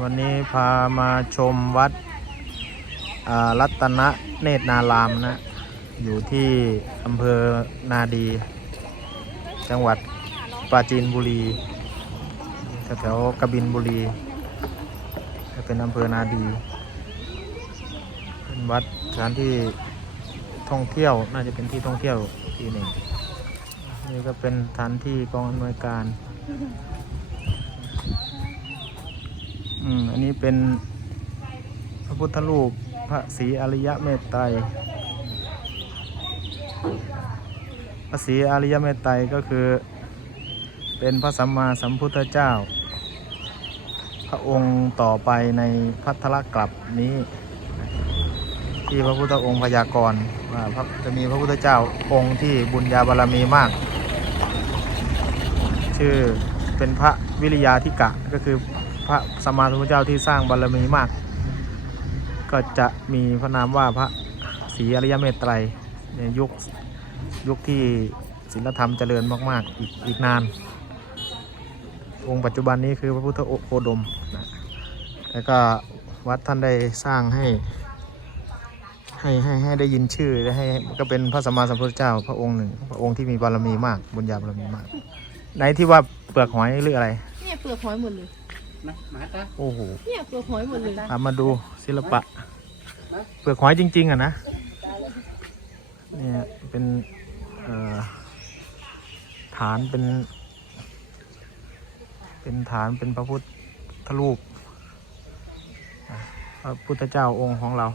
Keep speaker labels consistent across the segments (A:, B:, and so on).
A: วันนี้พามาชมวัดรัตนเนตรนารามนะ อยู่ที่อำเภอนาดี จังหวัดปราจีนบุรีแถวๆกบินบุรี เป็นอำเภอนาดี เป็นวัดสถานที่ท่องเที่ยวน่าจะเป็นที่ท่องเที่ยวที่หนึ่งนี่ก็เป็นสถานที่กองอำนวยการ อืมอันนี้เป็นพระพุทธรูปพระศรีอริยเมตไตรพระศรีอริยเมตไตรก็คือ เป็นพระสัมมาสัมพุทธเจ้า พระองค์ต่อไปในพัทธลกลับนี้ ที่พระพุทธองค์พยากรณ์ว่าจะมีพระพุทธเจ้าองค์ที่บุญญาบารมีมาก ชื่อเป็นพระวิริยาธิกะก็คือ พระสมมาสัมพุทธเจ้าที่สร้างบารมีมาก ก็จะมีพระนามว่าพระศรีอริยเมตไตรในยุคยุคที่ศีลธรรมเจริญมาก ๆ อีกอีกนาน องค์ปัจจุบันนี้คือพระพุทธโคดมนะแล้วก็วัดท่านได้สร้างให้ให้ให้ให้ได้ยินชื่อและให้ก็เป็นพระสัมมาสัมพุทธเจ้าพระองค์หนึ่ง พระองค์ที่มีบารมีมากบุญญาบารมีมากไหนที่ว่าเปลือกหอยหรืออะไร
B: เนี่ยเปลือกหอยหมดเลย
C: มามาตา
A: โอ้โห
B: เนี่ยเปลือกหอยหมดเลย
A: ตามมาดูศิลปะ เปลือกหอยจริง ๆ อะนะ เนี่ยเป็นเอ่อฐานเป็น เป็นฐานเป็นพระพุทธรูปอะพระพุทธเจ้าองค์ของเรา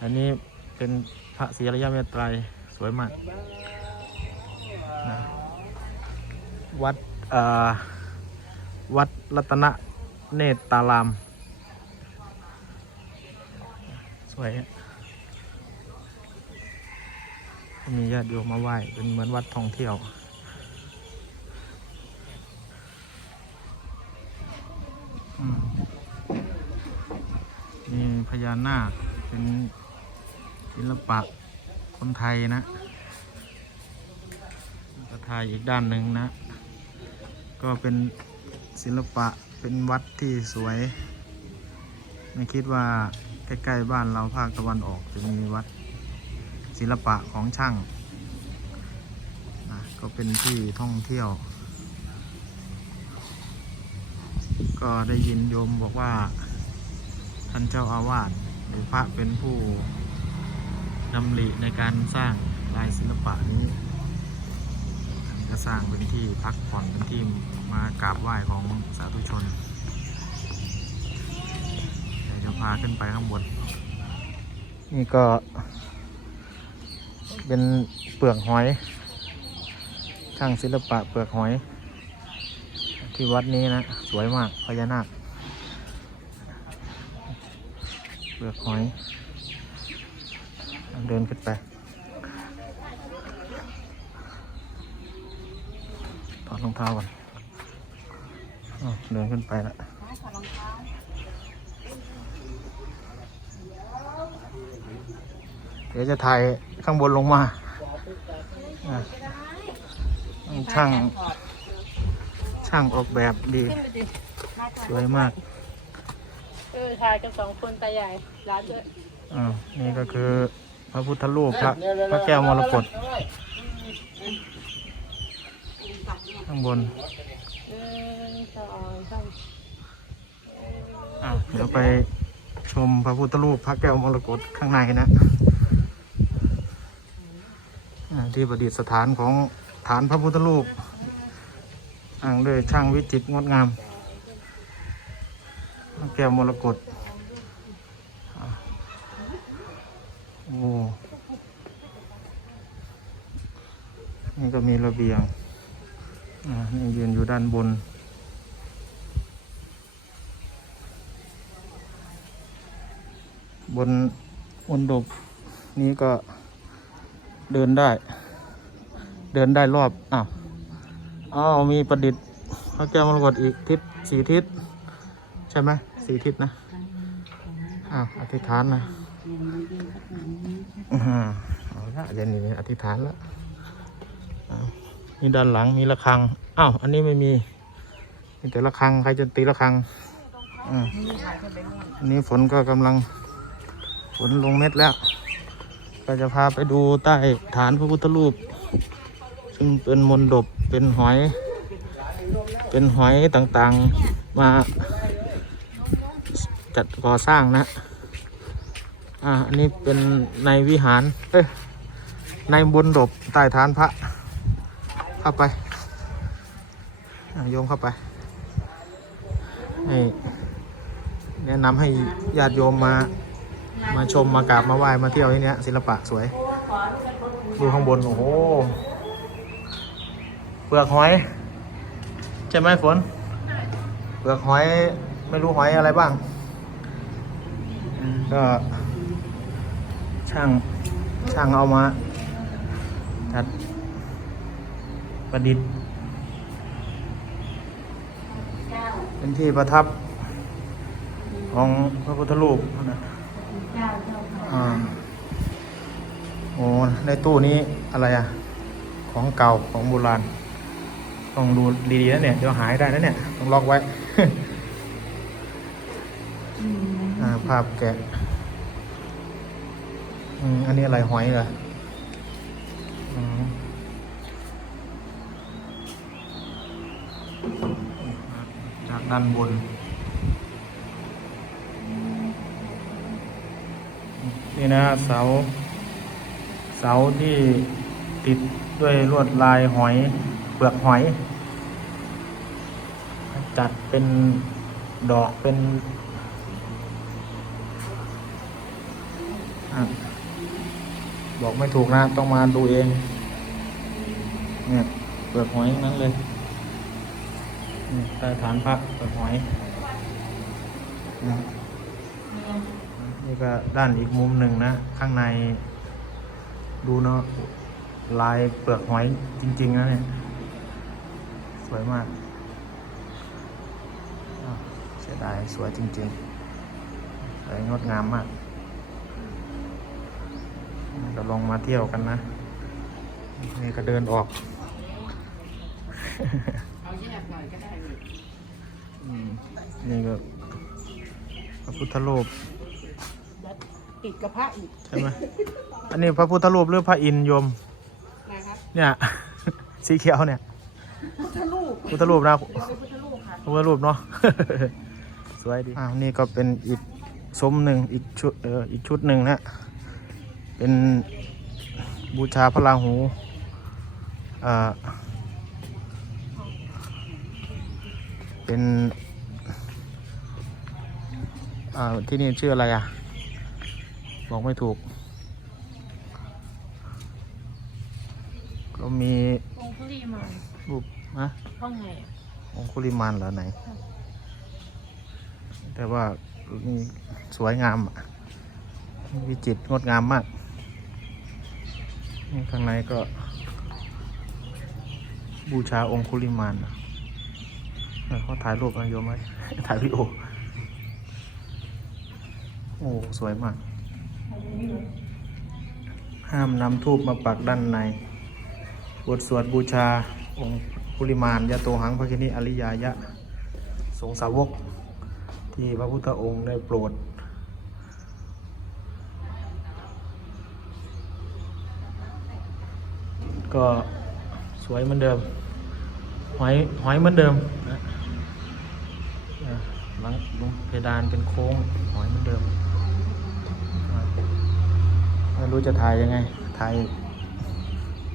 A: อันนี้เป็นพระศรีอริยเมตไตรสวยมากนะวัดเอ่อ วัดรัตนเนตรตาราม สวยอะมีญาติโยมมาไหว้เป็นเหมือนวัดท่องเที่ยวมนี่พญานาคเป็นศิลปะคนไทยนะก็ถ่ายอีกด้านหนึ่งนะ ก็เป็น ศิลปะเป็นวัดที่สวย ไม่คิดว่าใกล้ๆบ้านเราภาคตะวันออกจะมีวัดศิลปะของช่างนะก็เป็นที่ท่องเที่ยว ก็ได้ยินโยมบอกว่า ท่านเจ้าอาวาสหรือพระเป็นผู้ดำริในการสร้างลายศิลปะนี้ก็สร้างเป็นที่พักผ่อนเป็นที่ มากราบไหว้ของสาธุชนเดี๋ยวจะพาขึ้นไปข้างบน นี่ก็ เป็นเปลือกหอยช่างศิลปะเปลือกหอย ที่วัดนี้นะ สวยมากพญานาคเปลือกหอย เดินขึ้นไปถอดรองเท้าก่อน เดินขึ้นไปแล้วเดี๋ยวจะถ่ายข้างบนลงมาอะช่าง ช่างออกแบบดี สวยมาก
B: เออถ่ายกันสองคนตาใหญ่ร้านด้วย
A: อ่านี่ก็คือพระพุทธรูปพระพระแก้วมรกตข้างบน
B: หนึ่งสองสาม
A: อะเดี๋ยวไปชมพระพุทธรูปพระแก้วมรกตข้างในนะที่ประดิษฐานของฐานพระพุทธรูปอ้างด้วยช่างวิจิตรงดงามพระแก้วมรกตอะโอ้นี่ก็มีระเบียง อ่า นี่ยืนอยู่ด้านบน บนบนดบนี้ก็เดินได้ เดินได้รอบ อ้าวอ้าวมีประดิษฐ์พระแก้วมรกตอีกทิศสีทิศ ใช่ไหมสีทิศนะ อ้าวอธิษฐานนะอ่าเอาละเดี๋ยวนี้อธิษฐานแล้วอ้าวนี่ด้านหลังมีระฆัง อ้าว อันนี้ไม่มี มีแต่ระฆัง ใครจะตีระฆังอ่าอันนี้ฝนก็กำลัง ฝนลงเม็ดแล้ว ก็จะพาไปดูใต้ฐานพระพุทธรูป ซึ่งเป็นมนดบเป็นหอย เป็นหอยต่างๆมาจัดก่อสร้างนะ อ่า อันนี้เป็นในวิหาร เอ้ย ในบนดบใต้ฐานพระ เข้าไป โยมเข้าไป ให้แนะนำให้ญาติโยมมา มาชมมากราบมาไหว้มาเที่ยวที่เนี้ยศิลปะสวย ดูข้างบน โอ้โหเปลือกหอย ใช่ไหมฝนเปลือกหอยไม่รู้หอยอะไรบ้าง ก็ ช่างช่างเอามาจัดประดิษฐ์เป็นที่ประทับของพระพุทธรูปนะ อ่าโอ้ในตู้นี้อะไรอะของเก่าของโบราณ ต้องดูดีๆนะเนี่ย เดี๋ยวหายได้นะเนี่ย ต้องล็อกไว้อ่า ภาพแกะอืมอันนี้อะไรหอยเหรออืมจากด้านบน นี่นะเสา เสาที่ติดด้วยลวดลายหอยเปลือกหอย จัดเป็นดอกเป็นอะบอกไม่ถูกนะ ต้องมาดูเอง เนี่ยเปลือกหอยนั้นเลยใต้ฐานพระเปลือกหอยนะ นี่ก็ด้านอีกมุมหนึ่งนะ ข้างใน ดูเนาะลายเปลือกหอยจริง ๆ นะเนี่ย สวยมากเสียดายสวยจริงๆสวยงดงามมากเราลองมาเที่ยวกันนะ นี่ก็เดินออก
B: เอาแยกหน่อยก็ได้
A: นี่ก็พระพุทธรูป
B: ติดกับพระอีก
A: ใช่ไหมอันนี้พระพุทธรูปหรือพระอินทร์โยม
B: นะครับ
A: เนี่ย สีเขียวเนี่ย
B: พุทธรูป
A: พุทธรูปนะ
B: เป็นพุทธรูปค่ะ
A: พระพุทธรูปเนาะ สวยดีอ้าวนี่ก็เป็นอีกซุ้มหนึ่งอีกชุดเอออีกชุดหนึ่งนะเป็นบูชาพระราหูอ่าเป็นอ่าที่นี่ชื่ออะไรอะ บอกไม่ถูก ก็มี
B: องคุลีมาน
A: รูปนะ
B: ห้องไงอะ
A: องคุลิมานเหรอไหน แต่ว่ามีสวยงามอะวิจิตรงดงามมากนี่ข้างในก็ บูชาองคุลิมานอะเออเขาถ่ายรูปนะโยมไหม ถ่ายวิดีโอ โอ้ สวยมาก ห้ามนำทูบมาปักด้านในบทสวดบูชาองค์ปุริมานยะโตหังพระคินิอริยายะ สงสาวก ที่พระพุทธองค์ได้โปรด ก็สวยเหมือนเดิม หอยหอยเหมือนเดิมนะหลังเพดานเป็นโค้งหอยเหมือนเดิม ไม่รู้จะถ่ายยังไง ถ่าย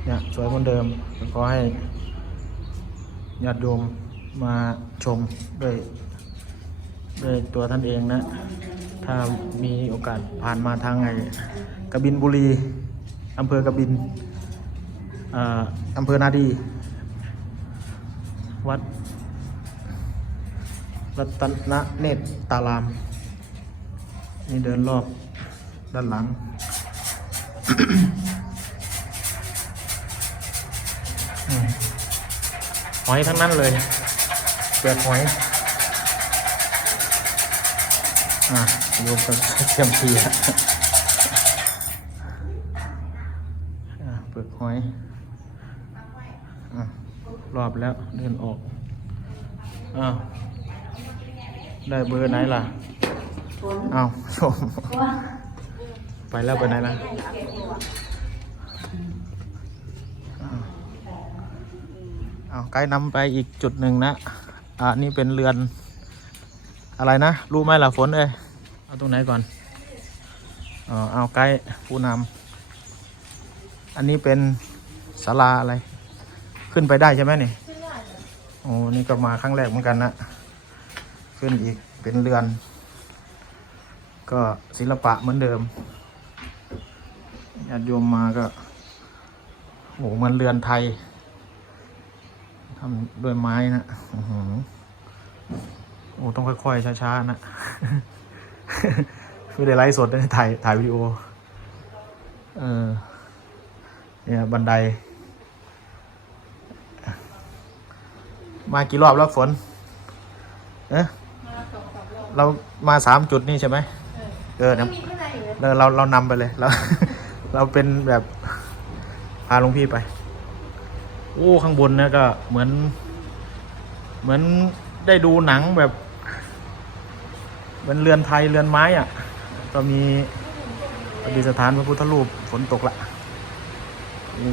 A: เนี่ยสวยเหมือนเดิมขอให้ญาติโยมมาชมด้วยด้วยตัวท่านเองนะ ถ้ามีโอกาสผ่านมาทางไงกบินบุรีอำเภอกบินอ่าอำเภอนาดี วัดรัตนเนตรตาราม นี่เดินรอบด้านหลัง หอยทั้งนั้นเลยเปลือกหอย อะโยมกับเทียมทีอะอะเปลือกหอยอะรอบแล้วเดินออกอ้าวได้เบอร์ไหนล่ะ เอาชม ไปแล้วไปไหนล่ะเอาไกด์นำไปอีกจุดหนึ่งนะ อ่านี่เป็นเรือน อะไรนะ รู้ไหมล่ะฝนเอ้ยเอาตรงไหนก่อนอ๋อเอาไกด์ผู้นำอันนี้เป็นศาลาอะไร ขึ้นไปได้ใช่ไหมนี่โอ้นี่ก็มาครั้งแรกเหมือนกันนะขึ้นอีกเป็นเรือน ก็ศิลปะเหมือนเดิม ญาติโยมมาก็โอ้เหมือนเรือนไทยทำด้วยไม้นะอื้อหือโอ้ต้องค่อยๆช้าๆนะไม่ได้ไลฟ์สดนะถ่ายถ่ายวิดีโอ เออเนี่ยบันได มากี่รอบแล้วฝน เอ๊ะ
B: มาสองสามรอบ
A: เรามาสามจุดนี่ใช่ไหม
B: เออ
A: เออนะเราเราเรานำไปเลยเรา เราเป็นแบบพาหลวงพี่ไป โอ้ ข้างบนนะก็เหมือน เหมือนได้ดูหนังแบบเหมือนเรือนไทยเรือนไม้อะ ก็มีประดิษฐานพระพุทธรูปฝนตกละโอ้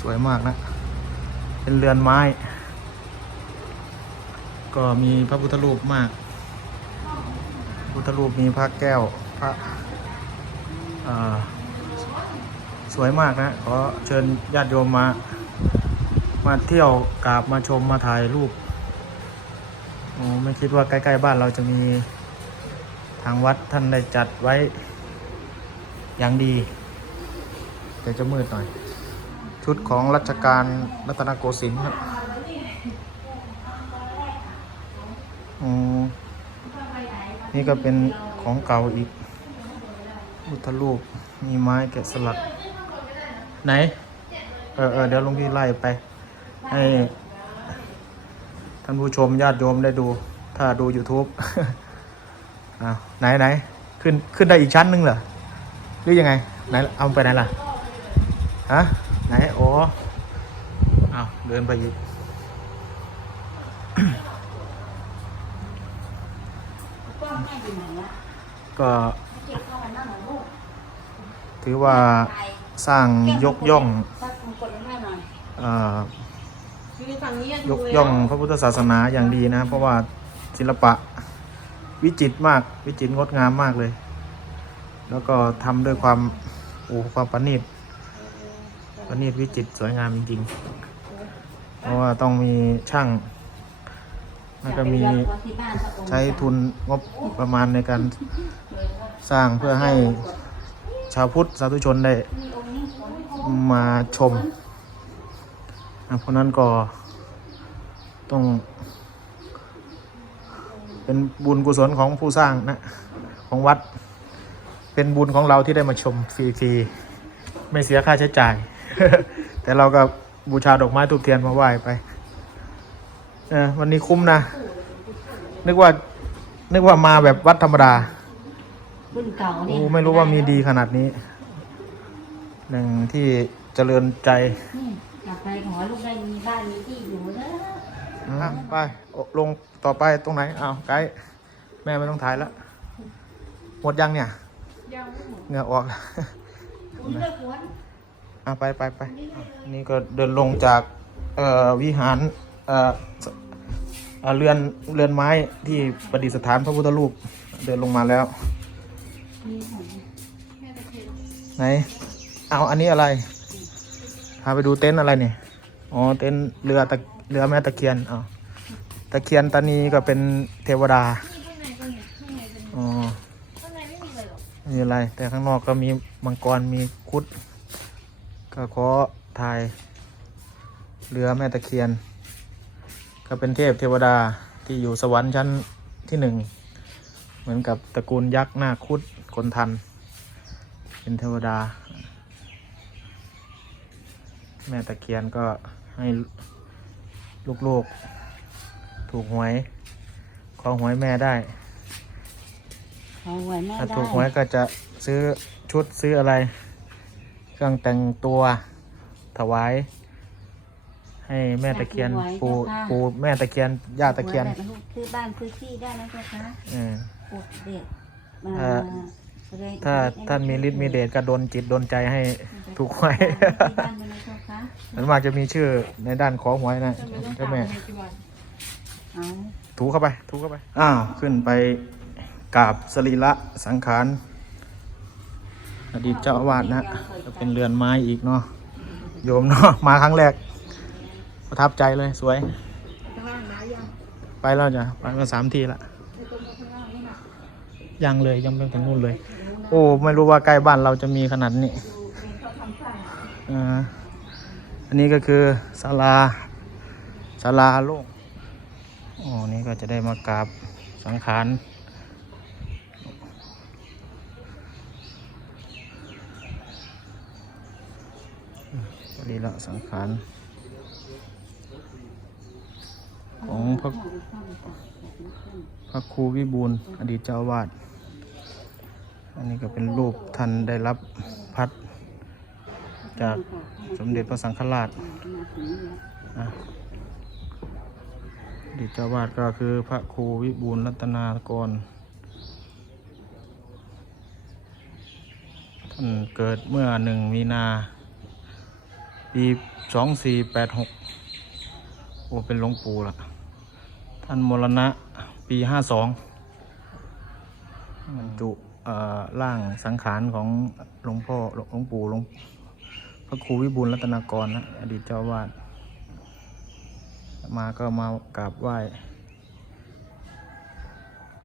A: สวยมากนะ เป็นเรือนไม้ ก็มีพระพุทธรูปมาก พุทธรูปมีพระแก้วพระสวยมากนะ ขอเชิญญาติโยมมา มาเที่ยวกราบมาชมมาถ่ายรูปโอ้ไม่คิดว่าใกล้ ๆ บ้านเราจะมีทางวัดท่านได้จัดไว้อย่างดี แต่จะมืดหน่อย ชุดของรัชกาลรัตนโกสินทร์ครับ อ๋อ นี่ก็เป็นของเก่าอีกพุทธรูปมีไม้แกะสลัก ไหน เออเออเดี๋ยวหลวงพี่ไล่ไป ให้ท่านผู้ชมญาติโยมได้ดู ถ้าดู YouTube อ่าไหนไหนขึ้นขึ้นได้อีกชั้นหนึงเหรอ หรือยังไง ไหน เอาไปไหนล่ะ ฮะ ไหน โอ้อ้าวเดินไปอีก ก็ถือว่าสร้างยกย่องยกย่องพระพุทธศาสนาอย่างดีนะเพราะว่าศิลปะวิจิตรมากวิจิตรงดงามมากเลย แล้วก็ทำด้วยความโอ้ความประณีตประณีตวิจิตรสวยงามจริงๆ เพราะว่าต้องมีช่าง แล้วก็มีใช้ทุนงบประมาณในการสร้างเพื่อให้ชาวพุทธสาธุชนได้มาชมเพราะนั้นก็ต้อง เป็นบุญกุศลของผู้สร้างนะของวัด เป็นบุญของเราที่ได้มาชมฟรีๆไม่เสียค่าใช้จ่าย แต่เราก็บูชาดอกไม้ทูบเทียนมาไหว้ไป เออวันนี้คุ้มนะ นึกว่า นึกว่ามาแบบวัดธรรมดา
C: รุ่นเก่า
A: โอ้
C: เนี่ย
A: ไม่รู้ว่ามีดีขนาดนี้ หนึ่งที่เจริญใจ
C: นี่กลับไปขอให้ลูกได้มีบ้านมีที่อยู่เด้อ
A: อะไปโอ้ลงต่อไปตรงไหนอ้าวไกด์แม่ไม่ต้องถ่ายแล้วหมดยังเนี่ย
B: ยังไม่หมด
A: เหงื่อออกแล้ว
C: คุณเลือกหัว
A: อะไปไปไปอะนี่ก็เดินลงจากเอ่อวิหาร เอ่อเรือนเรือนไม้ที่ประดิษฐานพระพุทธรูปเดินลงมาแล้ว
C: นี่ของ
B: เคียน
A: ไหน เอาอันนี้อะไร พาไปดูเต็นท์อะไรเนี่ย อ๋อ เต็นท์เรือตะเรือแม่ตะเคียนอ๋อตะเคียนตานีก็เป็นเทวดา อ๋อ
B: มีอก
A: ไม่มีอะไร แต่ข้างนอกก็มีมังกร มีคุด ก็ขอถ่ายเรือแม่ตะเคียน ก็เป็นเทพเทวดาที่อยู่สวรรค์ชั้นที่หนึ่งเหมือนกับตระกูลยักษ์หน้าคุดคนทัน เป็นเทวดา แม่ตะเคียนก็ให้ลูกๆ ถูกหวยขอหวยแม่ได้
C: ขอหวยแม่
A: ถ้า
C: ได้
A: ถูกหวยก็จะซื้อชุดซื้ออะไร เครื่องแต่งตัวถวาย ใให้แม่ตะเคียนปูปูแม่ตะเคียนย่าตะเคียน
C: หัวแบบลูกซื้อบ้านซื้อที่ได้นะเจ้าคะ
A: เออ
C: ปลูกเด็ดมา
A: เอ่อ
C: เลย
A: ถ้าท่านมีฤทธิ์มีเดชก็โดนจิตโดนใจให้ถูกหวย
C: ที่บ้านมาเลยเจ้าคะ
A: มันมากจะมีชื่อในด้านขอหวยนะ
B: ทำไมต้อง
A: เจ้า
B: ถาม
A: แม่
B: ในกี่วัน
C: เอา
A: ถูเข้าไปถูเข้าไปอ้าวขึ้นไปกราบสรีระสังขารอดีตเจ้าอาวาสนะก็เป็นเรือนไม้อีกเนาะโยมเนาะมาครั้งแรก ประทับใจเลยสวย
B: ข้างล่างนะยัง
A: ไปแล้วจ้ะไปมาสามทีละ
B: ในตรงข้างล่างนี่นะ
A: ยังเลยยังไม่ถึงนู่นเลย โอ้ไม่รู้ว่าใกล้บ้านเราจะมีขนาดนี้อ่าอันนี้ก็คือศาลาศาลาโล่งอ๋อนี่ก็จะได้มากราบสังขารสรีระสังขาร ของพระพระครูวิบูลอดีตเจ้าวาสอันนี้ก็เป็นรูปท่านได้รับพัด จากสมเด็จพระสังฆราชอะอดีตเจ้าวาสก็คือพระครูวิบูลรัตนากร ท่านเกิดเมื่อหนึ่งมีนา ปีสองสี่แปดหก โอ้เป็นหลวงปู่ละท่านมรณะปีห้าสองบรรจุอ่อร่างสังขารของหลวงพ่อหลวงปู่หลวงพระครูวิบูลรัตนากรนะอดีตเจ้าวาดมาก็มากราบไหว้